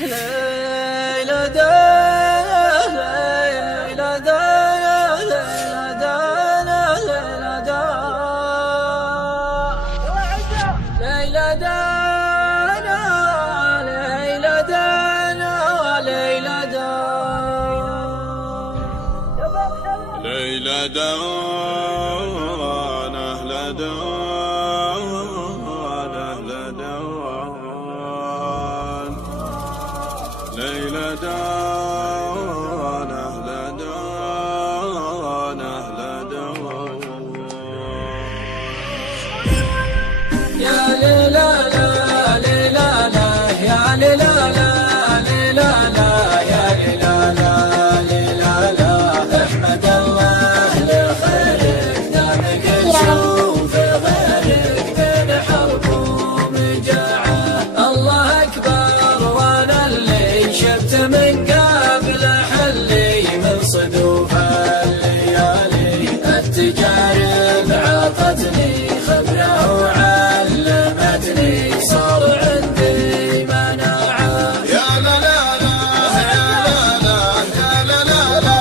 ليلى دا ليلى دا ليلى دا ليلى دا ليلى دا ليلى دا ليلى دا ليلى دا أهل دا ليلى دان أهل دان أهل دان يا ليلى لا ليلى لا يا ليلى لا ليلى لا يا ليلى لا ليلى لا احمد الله لخيرك دامك نشوف غيرك بين حرب ومجاعة. الله أكبر وانا اللي شفت من قبل حلي من صدوف الليالي. التجارب عطتني خبرة وعلمتني صار عندي مناعة. يا لا لا لا يا لا لا يا لا لا لا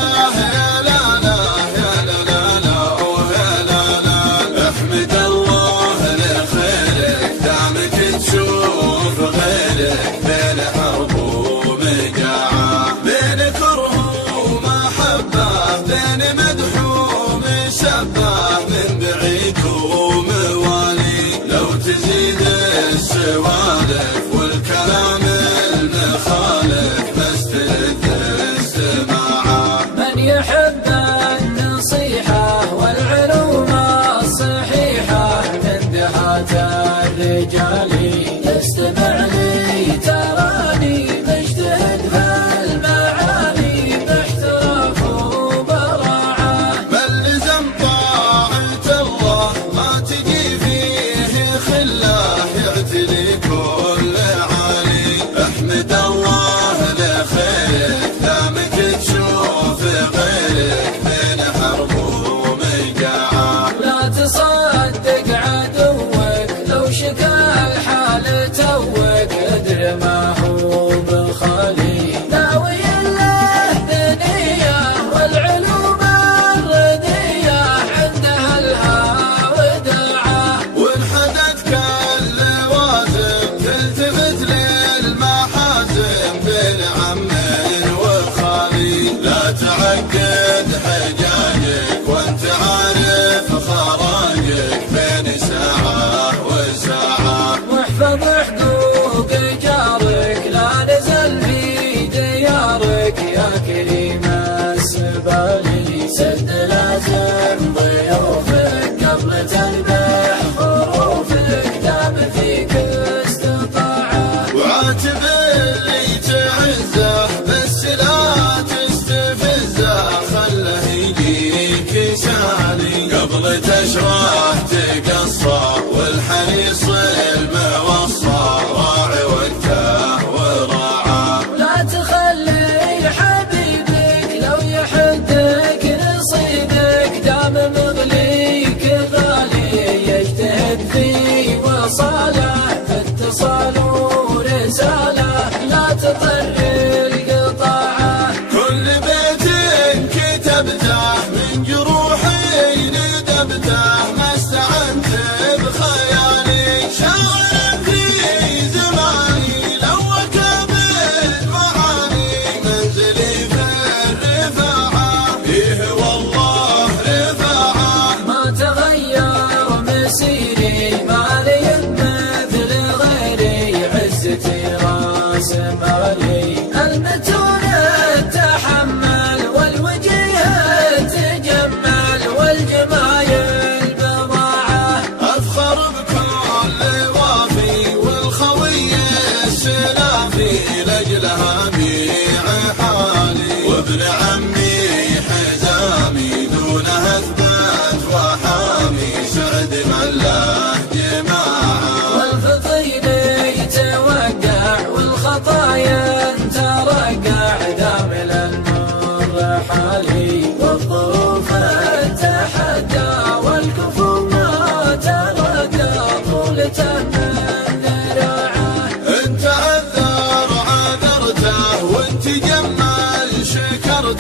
يا لا لا يا لا لا ويا لا لا. احمد الله لخيرك دامك تشوف غيرك بين حرب ومجاعة، بين كره ومحبة، بين مدح ومشبه، من بعيد وموالي. لو تزيد السوالف والكلام المخالف بس تلذ استماعه. من يحب النصيحة والعلوم الصحيحة من دهات الرجال يستمع لي تراني مجتهد هالمعاني باحتراف وبراعة. من لزم طاعة الله ما تجي فيه خله يعتليكم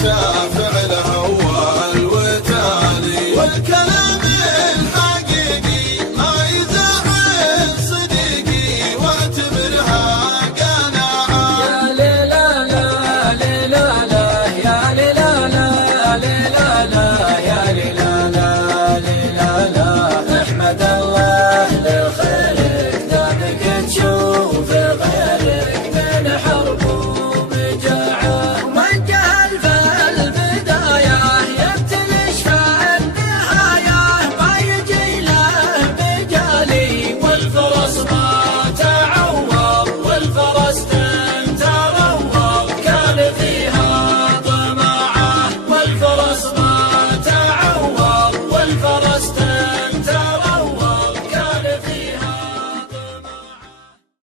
لا